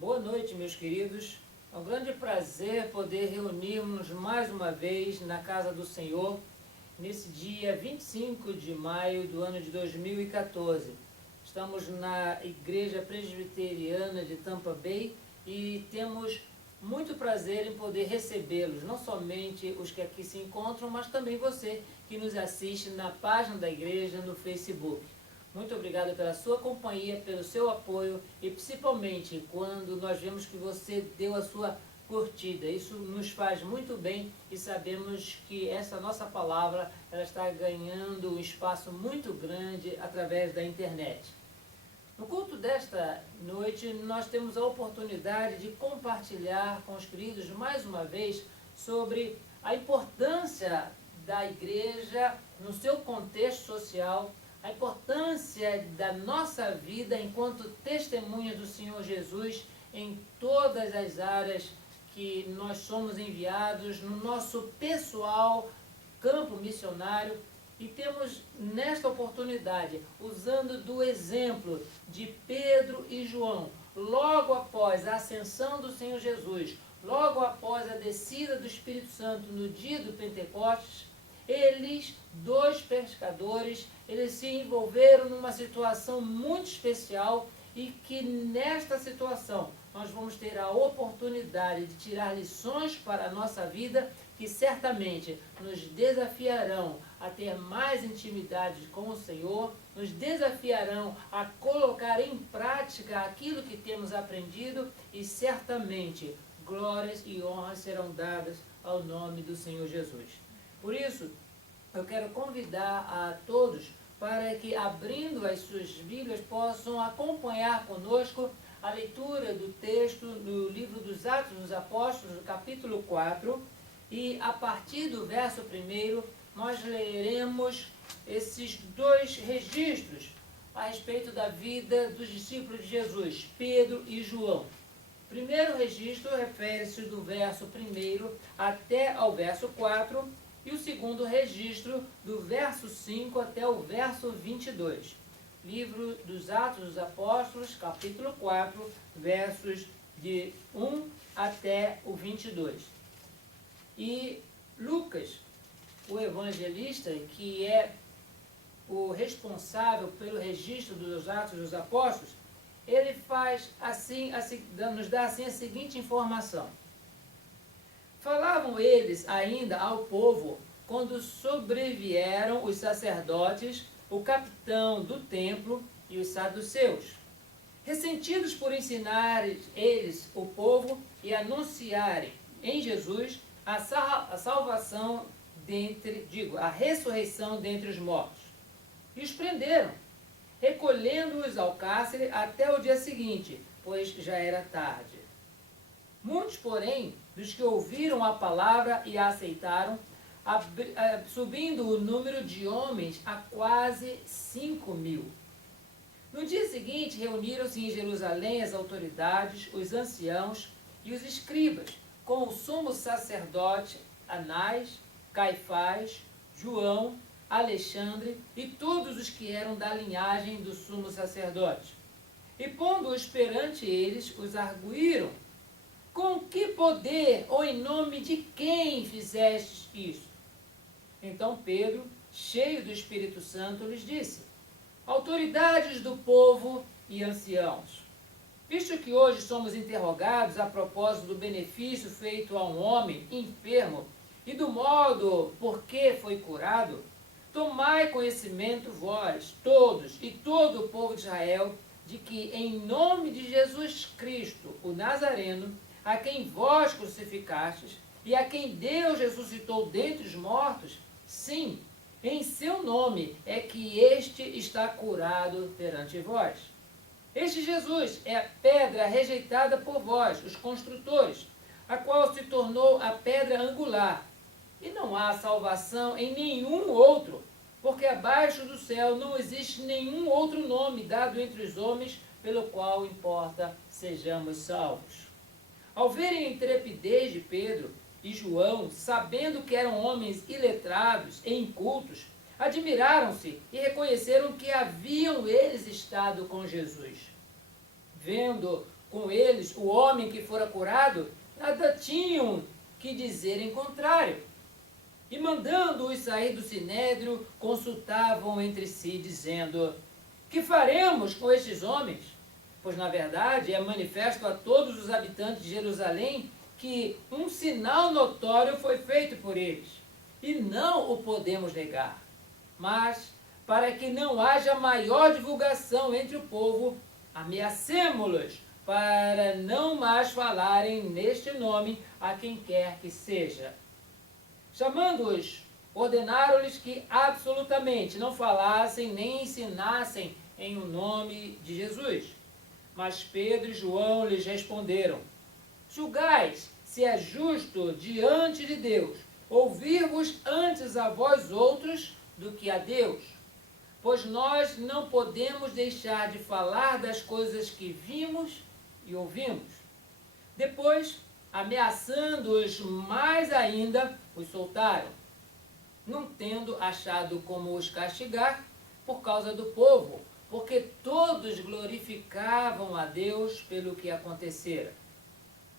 Boa noite, meus queridos. É um grande prazer poder reunirmos mais uma vez na casa do Senhor, nesse dia 25 de maio do ano de 2014. Estamos na Igreja Presbiteriana de Tampa Bay e temos muito prazer em poder recebê-los, não somente os que aqui se encontram, mas também você que nos assiste na página da igreja no Facebook. Muito obrigado pela sua companhia, pelo seu apoio e principalmente quando nós vemos que você deu a sua curtida. Isso nos faz muito bem e sabemos que essa nossa palavra ela está ganhando um espaço muito grande através da internet. No culto desta noite, nós temos a oportunidade de compartilhar com os queridos mais uma vez sobre a importância da igreja no seu contexto social, a importância da nossa vida enquanto testemunha do Senhor Jesus em todas as áreas que nós somos enviados, no nosso pessoal campo missionário. E temos nesta oportunidade, usando do exemplo de Pedro e João, logo após a ascensão do Senhor Jesus, logo após a descida do Espírito Santo no dia do Pentecostes, eles, dois pescadores, eles se envolveram numa situação muito especial e que nesta situação nós vamos ter a oportunidade de tirar lições para a nossa vida que certamente nos desafiarão a ter mais intimidade com o Senhor, nos desafiarão a colocar em prática aquilo que temos aprendido e certamente glórias e honras serão dadas ao nome do Senhor Jesus. Por isso, eu quero convidar a todos para que, abrindo as suas Bíblias, possam acompanhar conosco a leitura do texto do livro dos Atos dos Apóstolos, no capítulo 4, e a partir do verso 1, nós leremos esses dois registros a respeito da vida dos discípulos de Jesus, Pedro e João. O primeiro registro refere-se do verso 1 até ao verso 4, e o segundo registro do verso 5 até o verso 22. Livro dos Atos dos Apóstolos, capítulo 4, versos de 1 até o 22. E Lucas, o evangelista, que é o responsável pelo registro dos Atos dos Apóstolos, ele faz assim, nos dá assim a seguinte informação. Falavam eles ainda ao povo quando sobrevieram os sacerdotes, o capitão do templo e os saduceus, ressentidos por ensinar eles o povo e anunciarem em Jesus a salvação a ressurreição dentre os mortos. E os prenderam, recolhendo-os ao cárcere até o dia seguinte, pois já era tarde. Muitos, porém, dos que ouviram a palavra e a aceitaram, subindo o número de homens a quase 5.000. No dia seguinte, reuniram-se em Jerusalém as autoridades, os anciãos e os escribas, com o sumo sacerdote Anás, Caifás, João, Alexandre e todos os que eram da linhagem do sumo sacerdote. E pondo-os perante eles, os arguíram: com que poder ou em nome de quem fizestes isso? Então Pedro, cheio do Espírito Santo, lhes disse: autoridades do povo e anciãos, visto que hoje somos interrogados a propósito do benefício feito a um homem enfermo e do modo por que foi curado, tomai conhecimento vós, todos e todo o povo de Israel, de que em nome de Jesus Cristo, o Nazareno, a quem vós crucificastes e a quem Deus ressuscitou dentre os mortos, sim, em seu nome é que este está curado perante vós. Este Jesus é a pedra rejeitada por vós, os construtores, a qual se tornou a pedra angular. E não há salvação em nenhum outro, porque abaixo do céu não existe nenhum outro nome dado entre os homens pelo qual importa sejamos salvos. Ao verem a intrepidez de Pedro e João, sabendo que eram homens iletrados e incultos, admiraram-se e reconheceram que haviam eles estado com Jesus. Vendo com eles o homem que fora curado, nada tinham que dizer em contrário. E mandando-os sair do sinédrio, consultavam entre si, dizendo: que faremos com estes homens? Pois, na verdade, é manifesto a todos os habitantes de Jerusalém que um sinal notório foi feito por eles, e não o podemos negar. Mas, para que não haja maior divulgação entre o povo, ameacemo-los para não mais falarem neste nome a quem quer que seja. Chamando-os, ordenaram-lhes que absolutamente não falassem nem ensinassem em o nome de Jesus. Mas Pedro e João lhes responderam: julgais se é justo diante de Deus ouvir-vos antes a vós outros do que a Deus. Pois nós não podemos deixar de falar das coisas que vimos e ouvimos. Depois, ameaçando-os mais ainda, os soltaram, não tendo achado como os castigar por causa do povo, porque todos glorificavam a Deus pelo que acontecera.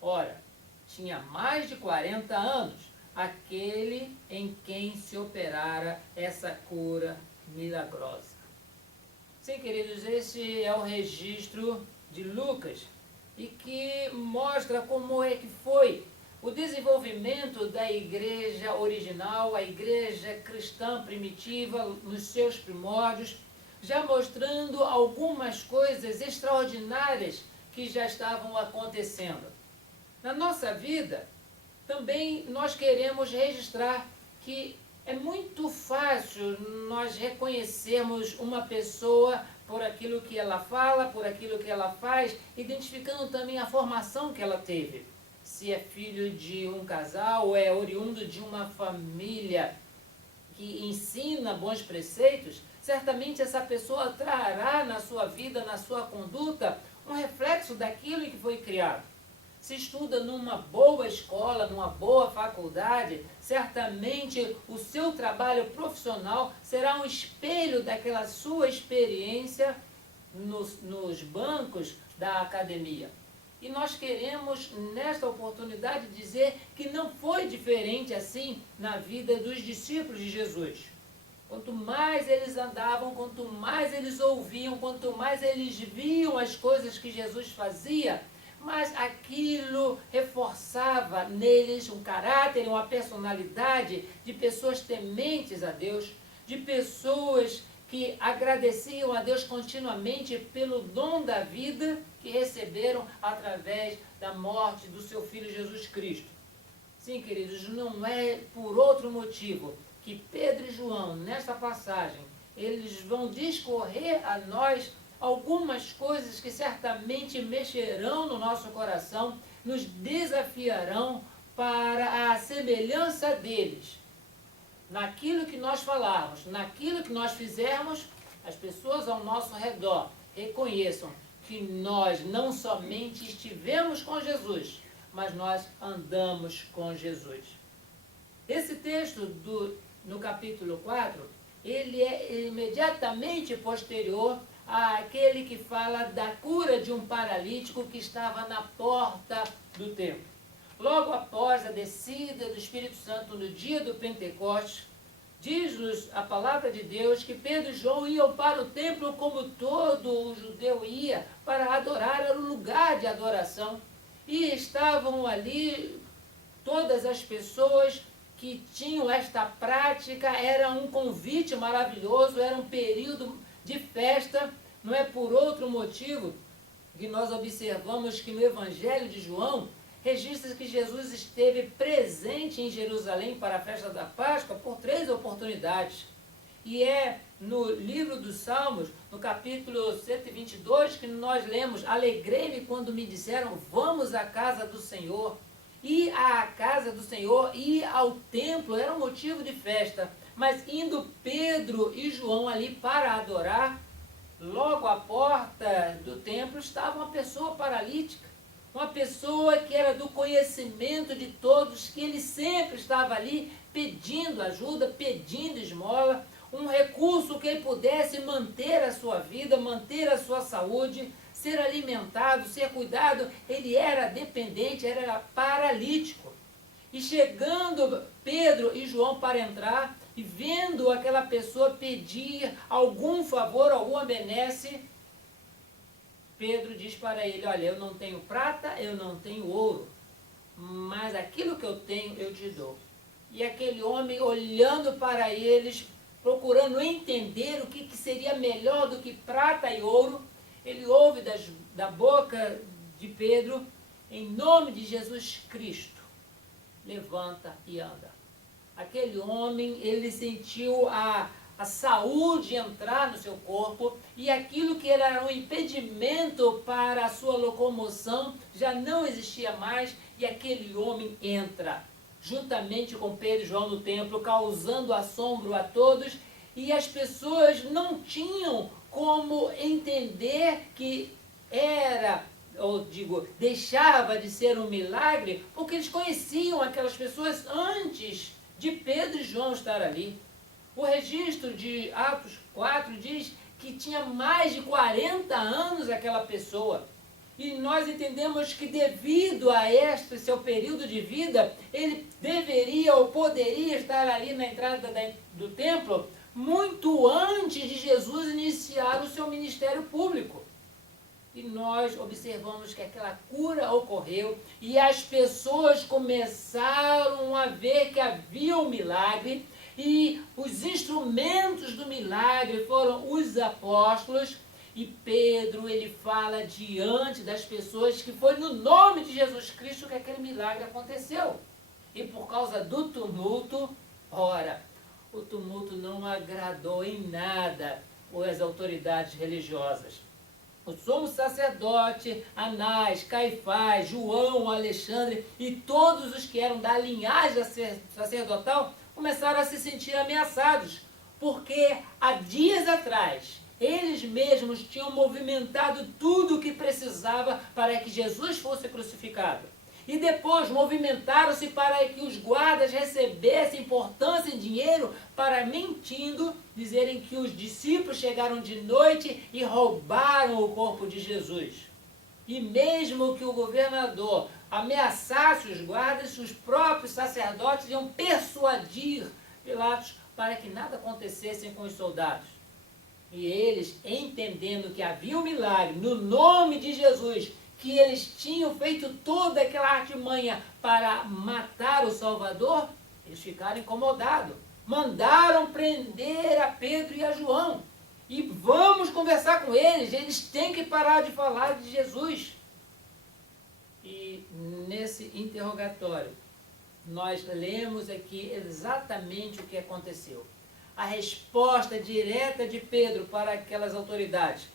Ora, tinha mais de 40 anos aquele em quem se operara essa cura milagrosa. Sim, queridos, esse é o registro de Lucas e que mostra como é que foi o desenvolvimento da igreja original, a igreja cristã primitiva, nos seus primórdios, já mostrando algumas coisas extraordinárias que já estavam acontecendo. Na nossa vida, também nós queremos registrar que é muito fácil nós reconhecermos uma pessoa por aquilo que ela fala, por aquilo que ela faz, identificando também a formação que ela teve. Se é filho de um casal ou é oriundo de uma família que ensina bons preceitos, certamente essa pessoa trará na sua vida, na sua conduta, um reflexo daquilo em que foi criado. Se estuda numa boa escola, numa boa faculdade, certamente o seu trabalho profissional será um espelho daquela sua experiência nos bancos da academia. E nós queremos, nesta oportunidade, dizer que não foi diferente assim na vida dos discípulos de Jesus. Quanto mais eles andavam, quanto mais eles ouviam, quanto mais eles viam as coisas que Jesus fazia, mas aquilo reforçava neles um caráter, uma personalidade de pessoas tementes a Deus, de pessoas que agradeciam a Deus continuamente pelo dom da vida que receberam através da morte do seu Filho Jesus Cristo. Sim, queridos, não é por outro motivo que Pedro e João, nesta passagem, eles vão discorrer a nós algumas coisas que certamente mexerão no nosso coração, nos desafiarão para a semelhança deles. Naquilo que nós falarmos, naquilo que nós fizermos, as pessoas ao nosso redor reconheçam que nós não somente estivemos com Jesus, mas nós andamos com Jesus. Esse texto no capítulo 4, ele é imediatamente posterior àquele que fala da cura de um paralítico que estava na porta do templo. Logo após a descida do Espírito Santo no dia do Pentecostes, diz-nos a palavra de Deus que Pedro e João iam para o templo como todo o judeu ia para adorar, era um lugar de adoração. E estavam ali todas as pessoas que tinham esta prática, era um convite maravilhoso, era um período de festa. Não é por outro motivo que nós observamos que no Evangelho de João registra que Jesus esteve presente em Jerusalém para a festa da Páscoa por 3 oportunidades. E é no livro dos Salmos, no capítulo 122, que nós lemos: alegrei-me quando me disseram, vamos à casa do Senhor. Ir à casa do Senhor, ir ao templo, era um motivo de festa. Mas indo Pedro e João ali para adorar, logo à porta do templo estava uma pessoa paralítica. Uma pessoa que era do conhecimento de todos, que ele sempre estava ali pedindo ajuda, pedindo esmola, um recurso que ele pudesse manter a sua vida, manter a sua saúde, ser alimentado, ser cuidado, ele era dependente, era paralítico. E chegando Pedro e João para entrar, e vendo aquela pessoa pedir algum favor, alguma benesse, Pedro diz para ele, olha, eu não tenho prata, eu não tenho ouro, mas aquilo que eu tenho eu te dou. E aquele homem olhando para eles, procurando entender o que seria melhor do que prata e ouro, ele ouve da boca de Pedro, em nome de Jesus Cristo, levanta e anda. Aquele homem, ele sentiu a saúde entrar no seu corpo, e aquilo que era um impedimento para a sua locomoção já não existia mais, e aquele homem entra juntamente com Pedro e João no templo, causando assombro a todos, e as pessoas não tinham como entender que era, ou digo, deixava de ser um milagre, porque eles conheciam aquelas pessoas antes de Pedro e João estar ali. O registro de Atos 4 diz que tinha mais de 40 anos aquela pessoa. E nós entendemos que devido a este seu período de vida, ele deveria ou poderia estar ali na entrada do templo muito antes de Jesus iniciar o seu ministério público. E nós observamos que aquela cura ocorreu e as pessoas começaram a ver que havia um milagre, e os instrumentos do milagre foram os apóstolos. E Pedro, ele fala diante das pessoas que foi no nome de Jesus Cristo que aquele milagre aconteceu. E por causa do tumulto, ora, o tumulto não agradou em nada as autoridades religiosas. O sumo sacerdote, Anás, Caifás, João, Alexandre e todos os que eram da linhagem sacerdotal começaram a se sentir ameaçados, porque há dias atrás eles mesmos tinham movimentado tudo o que precisava para que Jesus fosse crucificado. E depois movimentaram-se para que os guardas recebessem importância em dinheiro, para, mentindo, dizerem que os discípulos chegaram de noite e roubaram o corpo de Jesus. E mesmo que o governador ameaçasse os guardas, os próprios sacerdotes iam persuadir Pilatos para que nada acontecesse com os soldados. E eles, entendendo que havia um milagre no nome de Jesus, que eles tinham feito toda aquela artimanha para matar o Salvador, eles ficaram incomodados. Mandaram prender a Pedro e a João. E vamos conversar com eles, eles têm que parar de falar de Jesus. E nesse interrogatório, nós lemos aqui exatamente o que aconteceu. A resposta direta de Pedro para aquelas autoridades,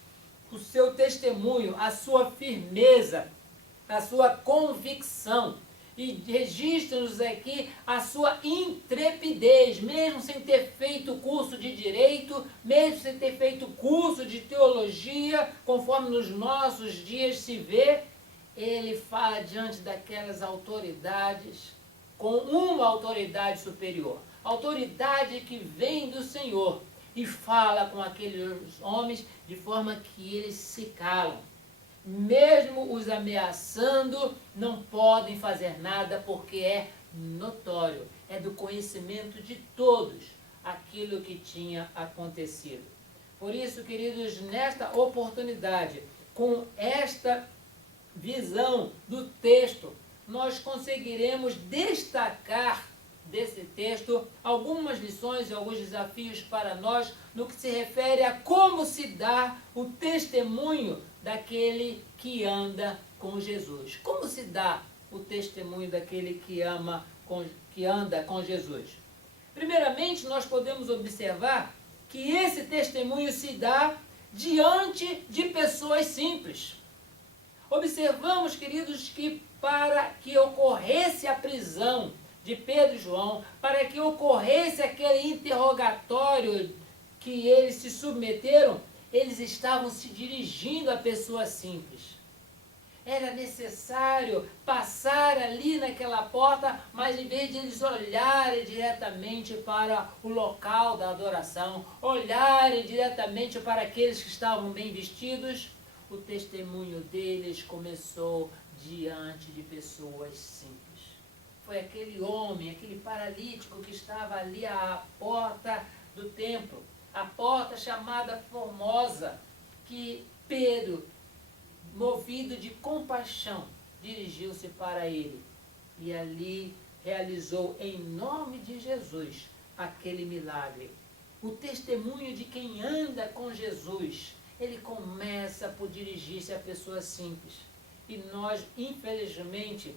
o seu testemunho, a sua firmeza, a sua convicção, e registra-nos aqui a sua intrepidez, mesmo sem ter feito curso de direito, mesmo sem ter feito curso de teologia, conforme nos nossos dias se vê, ele fala diante daquelas autoridades com uma autoridade superior. Autoridade que vem do Senhor, e fala com aqueles homens de forma que eles se calam. Mesmo os ameaçando, não podem fazer nada, porque é notório, é do conhecimento de todos aquilo que tinha acontecido. Por isso, queridos, nesta oportunidade, com esta visão do texto, nós conseguiremos destacar desse texto algumas lições e alguns desafios para nós no que se refere a como se dá o testemunho daquele que anda com Jesus. Como se dá o testemunho daquele que anda com Jesus? Primeiramente, nós podemos observar que esse testemunho se dá diante de pessoas simples. Observamos, queridos, que para que ocorresse a prisão de Pedro e João, para que ocorresse aquele interrogatório que eles se submeteram, eles estavam se dirigindo a pessoas simples. Era necessário passar ali naquela porta, mas em vez de eles olharem diretamente para o local da adoração, olharem diretamente para aqueles que estavam bem vestidos, o testemunho deles começou diante de pessoas simples. Foi aquele homem, aquele paralítico que estava ali à porta do templo, a porta chamada Formosa, que Pedro, movido de compaixão, dirigiu-se para ele e ali realizou em nome de Jesus aquele milagre. O testemunho de quem anda com Jesus, ele começa por dirigir-se a pessoas simples. E nós, infelizmente,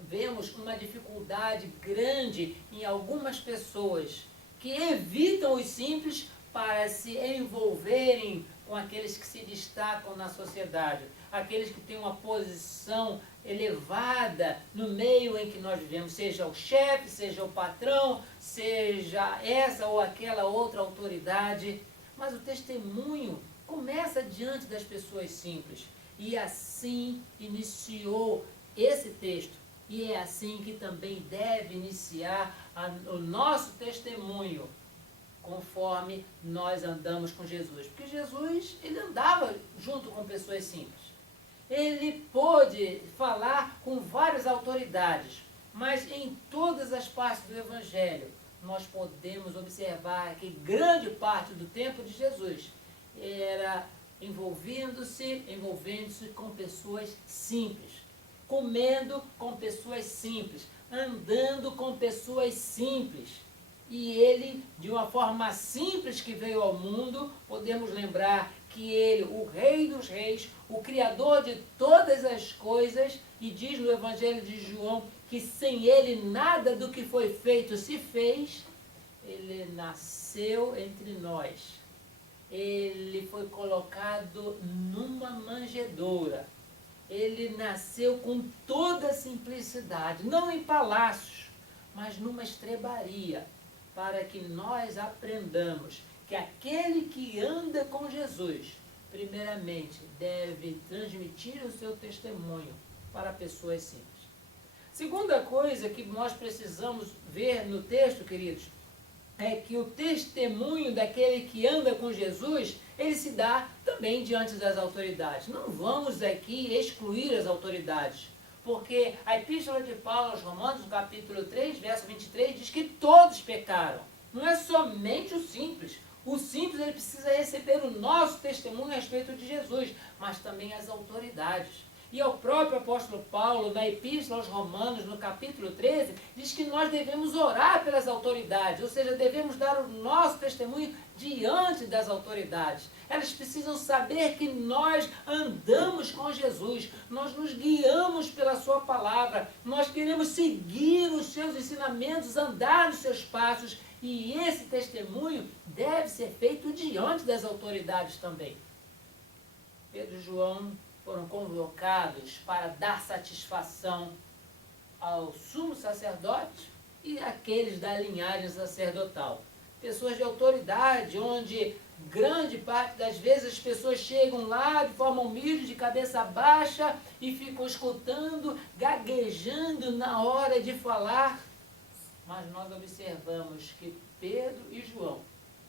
vemos uma dificuldade grande em algumas pessoas que evitam os simples para se envolverem com aqueles que se destacam na sociedade, aqueles que têm uma posição elevada no meio em que nós vivemos, seja o chefe, seja o patrão, seja essa ou aquela outra autoridade. Mas o testemunho começa diante das pessoas simples. E assim iniciou esse texto. E é assim que também deve iniciar o nosso testemunho, conforme nós andamos com Jesus. Porque Jesus, ele andava junto com pessoas simples. Ele pôde falar com várias autoridades, mas em todas as partes do Evangelho, nós podemos observar que grande parte do tempo de Jesus era envolvendo-se com pessoas simples, comendo com pessoas simples, andando com pessoas simples. E ele, de uma forma simples que veio ao mundo, podemos lembrar que ele, o Rei dos Reis, o Criador de todas as coisas, e diz no Evangelho de João que sem ele nada do que foi feito se fez, ele nasceu entre nós. Ele foi colocado numa manjedoura. Ele nasceu com toda a simplicidade, não em palácios, mas numa estrebaria, para que nós aprendamos que aquele que anda com Jesus, primeiramente, deve transmitir o seu testemunho para pessoas simples. Segunda coisa que nós precisamos ver no texto, queridos, é que o testemunho daquele que anda com Jesus, ele se dá também diante das autoridades. Não vamos aqui excluir as autoridades, porque a Epístola de Paulo aos Romanos, no capítulo 3, verso 23, diz que todos pecaram. Não é somente o simples. O simples, ele precisa receber o nosso testemunho a respeito de Jesus, mas também as autoridades. E o próprio apóstolo Paulo, na Epístola aos Romanos, no capítulo 13, diz que nós devemos orar pelas autoridades, ou seja, devemos dar o nosso testemunho diante das autoridades. Elas precisam saber que nós andamos com Jesus, nós nos guiamos pela sua palavra, nós queremos seguir os seus ensinamentos, andar nos seus passos, e esse testemunho deve ser feito diante das autoridades também. Pedro e João foram convocados para dar satisfação ao sumo sacerdote e àqueles da linhagem sacerdotal. Pessoas de autoridade, onde grande parte das vezes as pessoas chegam lá de forma humilde, de cabeça baixa, e ficam escutando, gaguejando na hora de falar. Mas nós observamos que Pedro e João,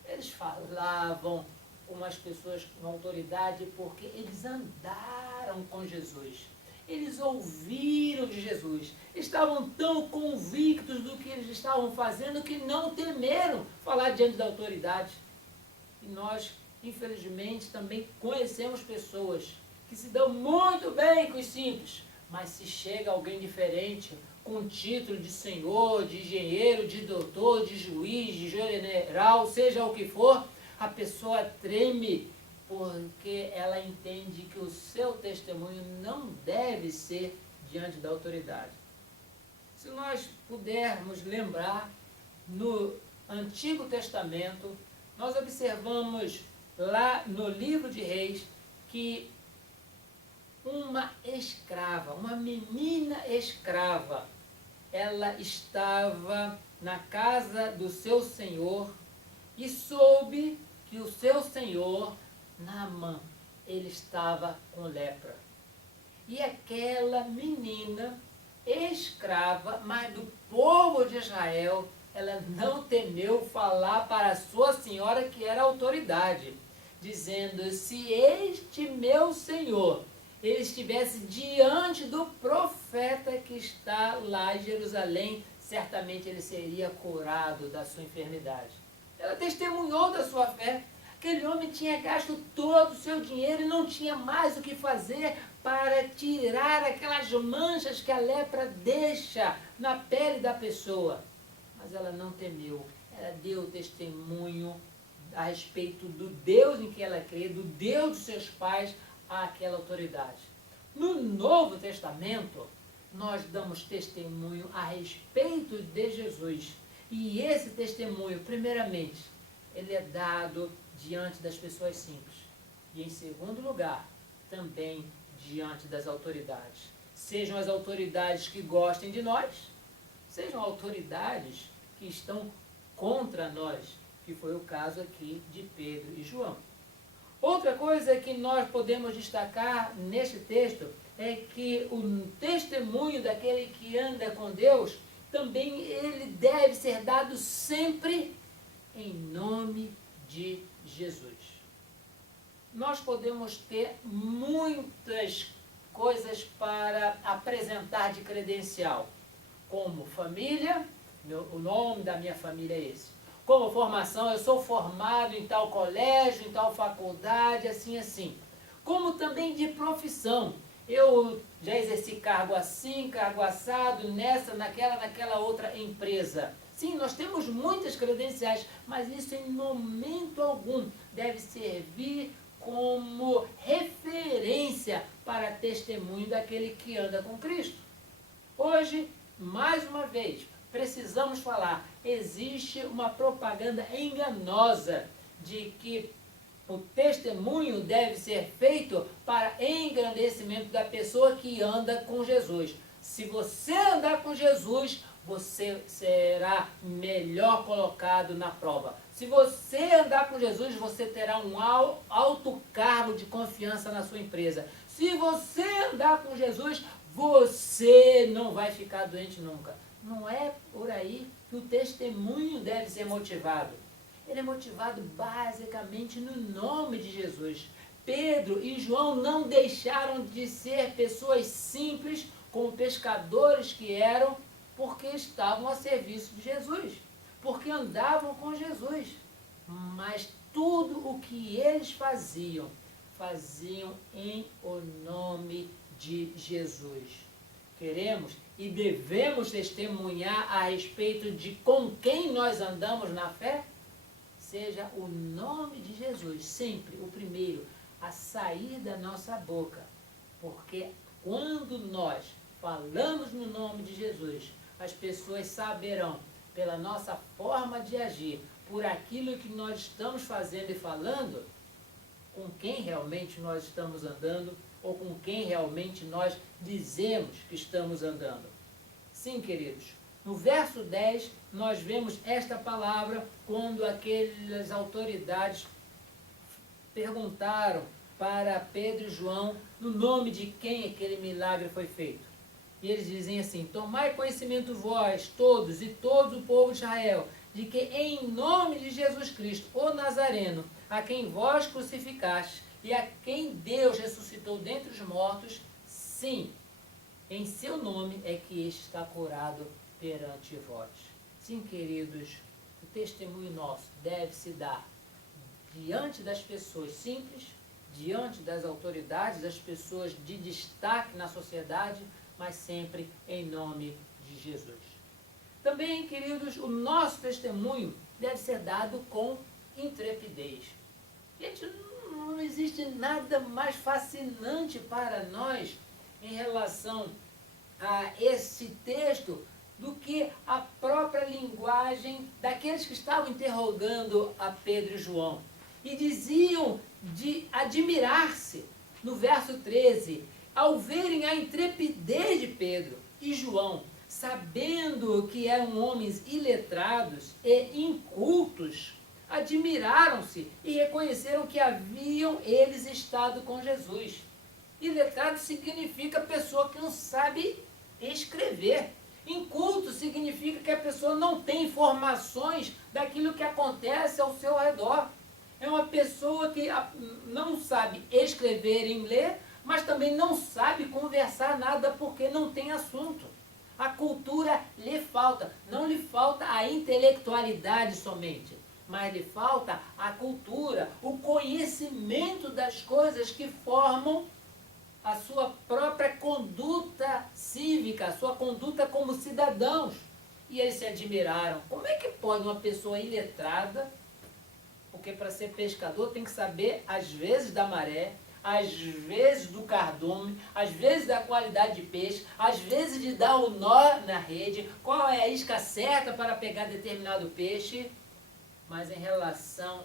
eles falavam com as pessoas com autoridade porque eles andaram com Jesus. Eles ouviram de Jesus. Estavam tão convictos do que eles estavam fazendo que não temeram falar diante da autoridade. E nós, infelizmente, também conhecemos pessoas que se dão muito bem com os simples, mas se chega alguém diferente, com título de senhor, de engenheiro, de doutor, de juiz, de general, seja o que for, a pessoa treme porque ela entende que o seu testemunho não deve ser diante da autoridade. Se nós pudermos lembrar, no Antigo Testamento, nós observamos lá no livro de Reis que uma escrava, uma menina escrava, ela estava na casa do seu senhor e soube que o seu senhor, Naamã, ele estava com lepra. E aquela menina escrava, mas do povo de Israel, ela não temeu falar para a sua senhora, que era autoridade. dizendo: se este meu Senhor, ele estivesse diante do profeta que está lá em Jerusalém, certamente ele seria curado da sua enfermidade. Ela testemunhou da sua fé. Aquele homem tinha gasto todo o seu dinheiro e não tinha mais o que fazer para tirar aquelas manchas que a lepra deixa na pele da pessoa. Mas ela não temeu. Ela deu testemunho a respeito do Deus em que ela crê, do Deus dos seus pais, àquela autoridade. No Novo Testamento, nós damos testemunho a respeito de Jesus. E esse testemunho, primeiramente, ele é dado diante das pessoas simples. E, em segundo lugar, também diante das autoridades. Sejam as autoridades que gostem de nós, sejam autoridades que estão contra nós, que foi o caso aqui de Pedro e João. Outra coisa que nós podemos destacar neste texto é que o testemunho daquele que anda com Deus, também ele deve ser dado sempre em nome de Jesus. Nós podemos ter muitas coisas para apresentar de credencial, como família, o nome da minha família é esse. Como formação, eu sou formado em tal colégio, em tal faculdade, assim. Como também de profissão. Eu já exerci cargo assim, cargo assado, nessa, naquela outra empresa. Sim, nós temos muitas credenciais, mas isso em momento algum deve servir como referência para testemunho daquele que anda com Cristo. Hoje, mais uma vez, precisamos falar, existe uma propaganda enganosa de que o testemunho deve ser feito para engrandecimento da pessoa que anda com Jesus. Se você andar com Jesus, você será melhor colocado na prova. Se você andar com Jesus, você terá um alto cargo de confiança na sua empresa. Se você andar com Jesus, você não vai ficar doente nunca. Não é por aí que o testemunho deve ser motivado. Ele é motivado basicamente no nome de Jesus. Pedro e João não deixaram de ser pessoas simples, como pescadores que eram, porque estavam a serviço de Jesus, porque andavam com Jesus. Mas tudo o que eles faziam em o nome de Jesus. Queremos e devemos testemunhar a respeito de com quem nós andamos na fé? Seja o nome de Jesus sempre o primeiro a sair da nossa boca. Porque quando nós falamos no nome de Jesus, as pessoas saberão, pela nossa forma de agir, por aquilo que nós estamos fazendo e falando, com quem realmente nós estamos andando ou com quem realmente nós dizemos que estamos andando. Sim, queridos, no verso 10, nós vemos esta palavra quando aquelas autoridades perguntaram para Pedro e João no nome de quem aquele milagre foi feito. E eles dizem assim: tomai conhecimento vós, todos e todo o povo de Israel, de que em nome de Jesus Cristo, o Nazareno, a quem vós crucificaste e a quem Deus ressuscitou dentre os mortos, sim, em seu nome é que este está curado perante vós. Sim, queridos, o testemunho nosso deve se dar diante das pessoas simples, diante das autoridades, das pessoas de destaque na sociedade, mas sempre em nome de Jesus. Também, queridos, o nosso testemunho deve ser dado com intrepidez. Gente, não existe nada mais fascinante para nós em relação a esse texto do que a própria linguagem daqueles que estavam interrogando a Pedro e João. E diziam de admirar-se, no verso 13, ao verem a intrepidez de Pedro e João, sabendo que eram homens iletrados e incultos, admiraram-se e reconheceram que haviam eles estado com Jesus. Iletrado significa pessoa que não sabe escrever. Inculto significa que a pessoa não tem informações daquilo que acontece ao seu redor. É uma pessoa que não sabe escrever em ler, mas também não sabe conversar nada porque não tem assunto. A cultura lhe falta. Não lhe falta a intelectualidade somente, mas lhe falta a cultura, o conhecimento das coisas que formam a sua própria conduta cívica, a sua conduta como cidadãos. E eles se admiraram. Como é que pode uma pessoa iletrada, porque para ser pescador tem que saber, às vezes, da maré, às vezes do cardume, às vezes da qualidade de peixe, às vezes de dar o nó na rede, qual é a isca certa para pegar determinado peixe, mas em relação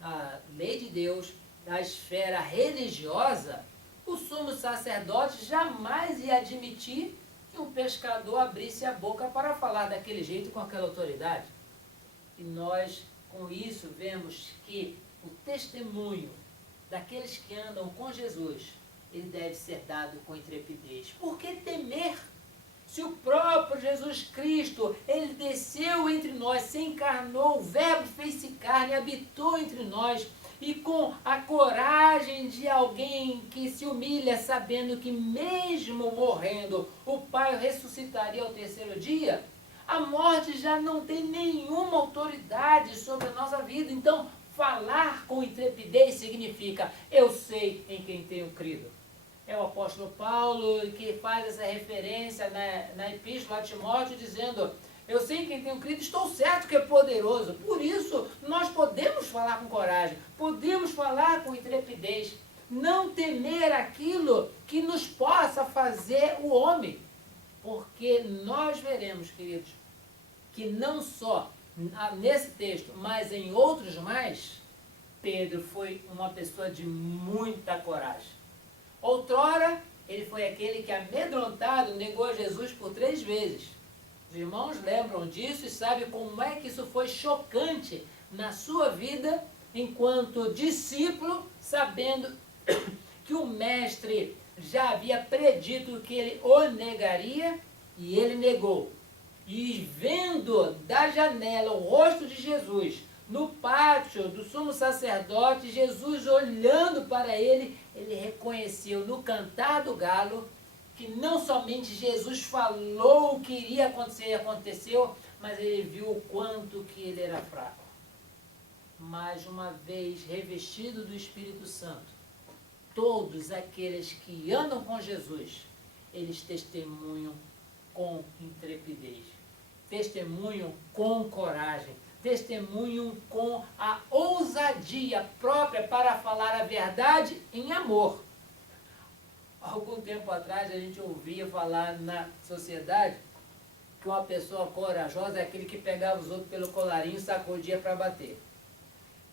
à lei de Deus, da esfera religiosa, o sumo sacerdote jamais ia admitir que um pescador abrisse a boca para falar daquele jeito com aquela autoridade. E nós, com isso, vemos que o testemunho daqueles que andam com Jesus, ele deve ser dado com intrepidez. Por que temer? Se o próprio Jesus Cristo, ele desceu entre nós, se encarnou, o Verbo fez-se carne, habitou entre nós, e com a coragem de alguém que se humilha, sabendo que mesmo morrendo, o Pai ressuscitaria ao terceiro dia, a morte já não tem nenhuma autoridade sobre a nossa vida. Então, falar com intrepidez significa, eu sei em quem tenho crido. É o apóstolo Paulo que faz essa referência na epístola a Timóteo, dizendo, eu sei em quem tenho crido, estou certo que é poderoso. Por isso, nós podemos falar com coragem, podemos falar com intrepidez, não temer aquilo que nos possa fazer o homem. Porque nós veremos, queridos, que não só nesse texto, mas em outros mais, Pedro foi uma pessoa de muita coragem. Outrora, ele foi aquele que, amedrontado, negou Jesus por 3 vezes. Os irmãos lembram disso e sabem como é que isso foi chocante na sua vida, enquanto discípulo, sabendo que o mestre já havia predito que ele o negaria, e ele negou. E vendo da janela o rosto de Jesus, no pátio do sumo sacerdote, Jesus olhando para ele, ele reconheceu no cantar do galo que não somente Jesus falou o que iria acontecer e aconteceu, mas ele viu o quanto que ele era fraco. Mais uma vez, revestido do Espírito Santo, todos aqueles que andam com Jesus, eles testemunham com intrepidez, testemunham com coragem, testemunham com a ousadia própria para falar a verdade em amor. Algum tempo atrás a gente ouvia falar na sociedade que uma pessoa corajosa é aquele que pegava os outros pelo colarinho e sacudia para bater.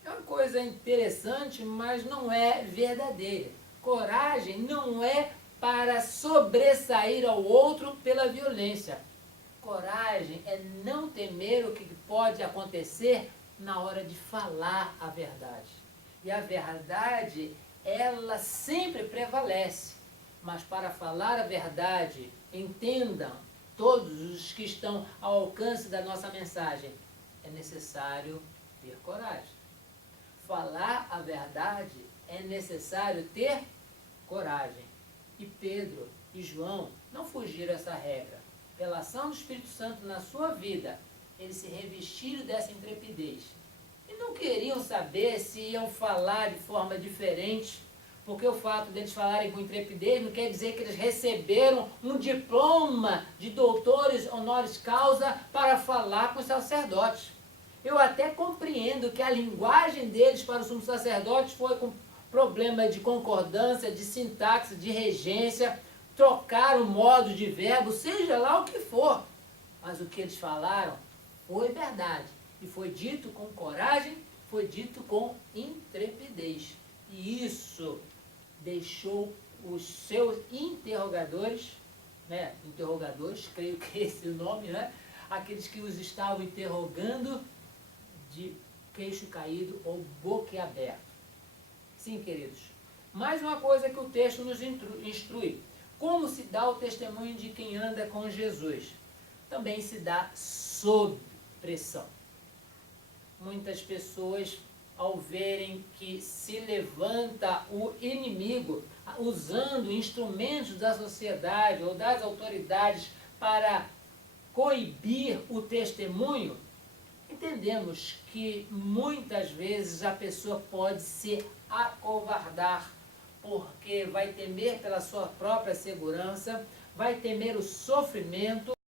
É uma coisa interessante, mas não é verdadeira. Coragem não é para sobressair ao outro pela violência. Coragem é não temer o que pode acontecer na hora de falar a verdade. E a verdade, ela sempre prevalece. Mas para falar a verdade, entendam todos os que estão ao alcance da nossa mensagem, é necessário ter coragem. Falar a verdade é necessário ter coragem. E Pedro e João não fugiram dessa regra. Pela ação do Espírito Santo na sua vida, eles se revestiram dessa intrepidez. E não queriam saber se iam falar de forma diferente, porque o fato deles falarem com intrepidez não quer dizer que eles receberam um diploma de doutores honoris causa para falar com os sacerdotes. Eu até compreendo que a linguagem deles para os sumos sacerdotes foi com problema de concordância, de sintaxe, de regência, trocar o modo de verbo, seja lá o que for. Mas o que eles falaram foi verdade. E foi dito com coragem, foi dito com intrepidez. E isso deixou os seus interrogadores, creio que esse é o nome, aqueles que os estavam interrogando, de queixo caído ou boquiaberto. Sim, queridos. Mais uma coisa que o texto nos instrui. Como se dá o testemunho de quem anda com Jesus? Também se dá sob pressão. Muitas pessoas ao verem que se levanta o inimigo usando instrumentos da sociedade ou das autoridades para coibir o testemunho, entendemos que muitas vezes a pessoa pode se acovardar, porque vai temer pela sua própria segurança, vai temer o sofrimento,